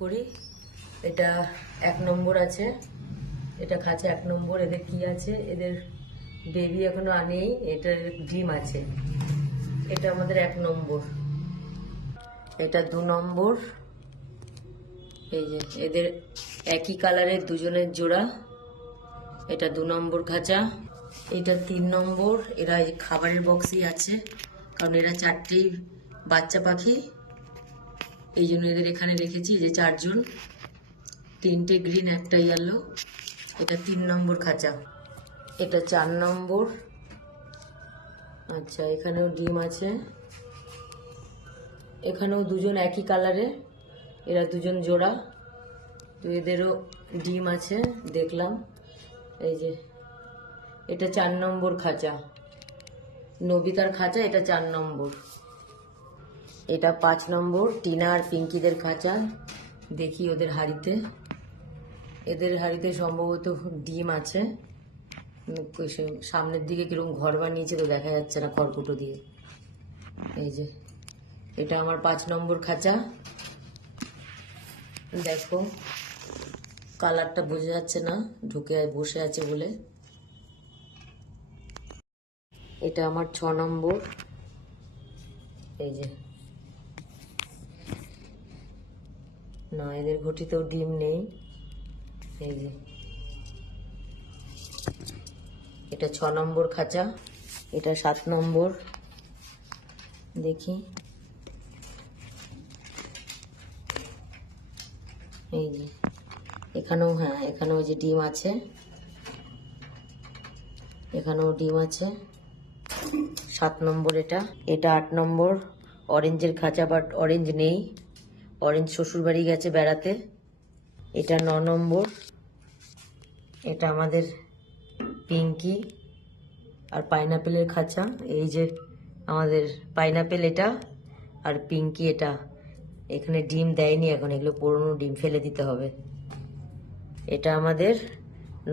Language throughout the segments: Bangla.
করি। এটা 1 নম্বর আছে, এটা খাঁচা 1 নম্বর। এদের কি আছে, এদের বেবি এখনো আনেই, এটার ডিম আছে। এটা আমাদের 1 নম্বর, এটা 2 নম্বর। এই যে এদের একই কালারের দুজনের জোড়া, এটা 2 নম্বর খাঁচা। এটা 3 নম্বর। এরা এই খাবারের বক্সই আছে, কারণ এরা 4টি বাচ্চা পাখি, এই জন্য এদের এখানে রেখেছি। যে 4 জন, 3টে গ্রিন, 1টা ইয়েলো। এটা 3 নম্বর খাঁচা। এটা 4 নম্বর। আচ্ছা, এখানেও ডিম আছে, এখানেও দুজন একই কালারে, এরা দুজন জোড়া, তো এদেরও ডিম আছে দেখলাম। এই যে এটা 4 নম্বর খাঁচা, নবিতার খাঁচা, এটা 4 নম্বর। এটা 5 নম্বর, টিনা আর পিঙ্কিদের খাঁচা। দেখি ওদের হাড়িতে, এদের হাড়িতে সম্ভবত ডিম আছে। সামনের দিকে কিরকম ঘর বানিয়েছে তো দেখা যাচ্ছে না খড়কুটো দিয়ে। এই যে এটা আমার 5 নম্বর খাঁচা। দেখো কালারটা বোঝা যাচ্ছে না, ঢুকে বসে আছে বলে। এটা আমার 6 নম্বর। এই যে না, এদের ঘটিতেও ডিম নেই। এই যে এটা 6 নম্বর খাঁচা। এটা 7 নম্বর। দেখি, এই যে এখানেও, হ্যাঁ এখানেও যে ডিম আছে, এখানেও ডিম আছে। 7 নম্বর এটা। এটা 8 নম্বর, অরেঞ্জের খাঁচা, বাট অরেঞ্জ নেই, অরেঞ্জ শ্বশুর বাড়ি গেছে বেড়াতে। এটা 9 নম্বর। এটা আমাদের পিঙ্কি আর পাইনাপেলের খাঁচা। এই যে আমাদের পাইনাপেল এটা, আর পিঙ্কি এটা। এখানে ডিম দেয়নি এখন, এগুলো পুরনো ডিম, ফেলে দিতে হবে। এটা আমাদের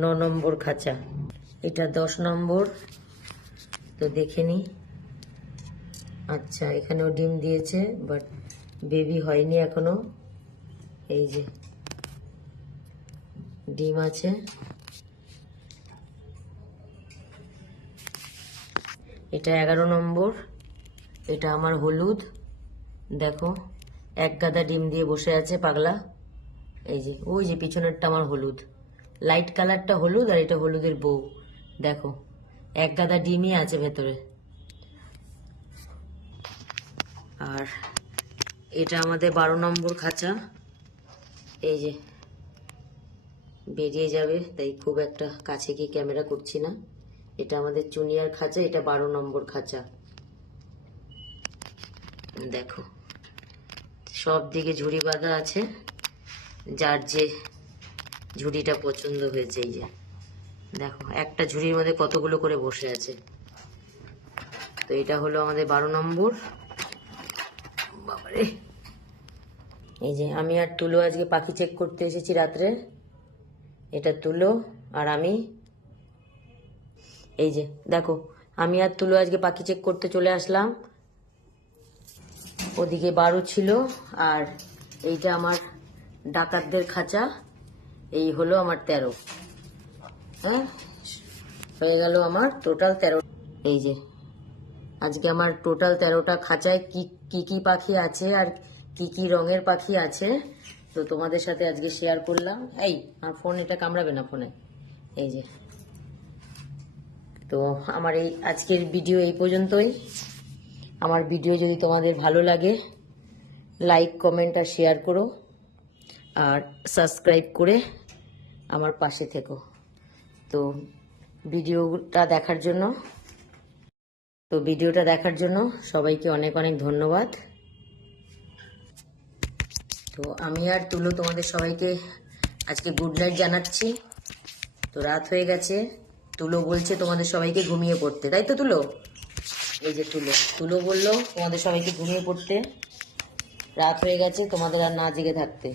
9 নম্বর খাঁচা। এটা 10 নম্বর, তো দেখে নি। আচ্ছা, এখানেও ডিম দিয়েছে, বাট বেবি হয়নি এখনো। এই যে ডিম আছে। এটা 11 নম্বর। এটা আমার হলুদ, দেখো 1 গাদা ডিম দিয়ে বসে আছে পাগলা। এই যে ওই যে পিছনেরটা আমার হলুদ, লাইট কালারটা হলুদ, আর এটা হলুদের বউ। দেখো 1 গাদা ডিমই আছে ভেতরে। আর এটা আমাদের 12 নম্বর খাঁচা। এই যে বেরিয়ে যাবে, তাই খুব একটা কাছে গিয়ে ক্যামেরা করছি না। এটা আমাদের চুনিয়ার খাঁচা, এটা 12 নম্বর খাঁচা। দেখো সব দিকে ঝুড়ি বাঁধা আছে, যার যে ঝুড়িটা পছন্দ হয়েছে। এই যে দেখো একটা ঝুড়ির মধ্যে কতগুলো করে বসে আছে। তো এটা হলো আমাদের 12 নম্বর। বাবারে, এই যে আমি আর তুলো আজকে পাখি চেক করতে এসেছি রাত্রে। এটা তুলো আর আমি। এই যে দেখো, আমি আর তুলো আজকে পাখি চেক করতে চলে আসলাম। ওদিকে 12 ছিল, আর এইটা আমার ডাকাতদের খাঁচা। এই হলো আমার 13। হ্যাঁ, হয়ে গেল আমার টোটাল 13। এই যে আজকে আমার টোটাল 13টা খাঁচায় কি কি পাখি আছে আর কি কি রঙের পাখি আছে, তো তোমাদের সাথে আজকে শেয়ার করলাম। এই আর ফোন, এটা কামড়াবে না ফোনে। এই যে, তো আমার এই আজকের ভিডিও এই পর্যন্তই। আমার ভিডিও যদি তোমাদের ভালো লাগে, লাইক, কমেন্ট আর শেয়ার করো, আর সাবস্ক্রাইব করে আমার পাশে থেকো। তো ভিডিওটা দেখার জন্য সবাইকে অনেক অনেক ধন্যবাদ। তো আমি আর তুলো তোমাদের সবাইকে আজকে গুড নাইট জানাচ্ছি। তো রাত হয়ে গেছে, তুলো বলছে তোমাদের সবাইকে ঘুমিয়ে পড়তে, তাই তো তুলো? এই যে তুলো বললো তোমাদের সবাইকে ঘুমিয়ে পড়তে, রাত হয়ে গেছে, তোমাদের আর না জেগে থাকতে।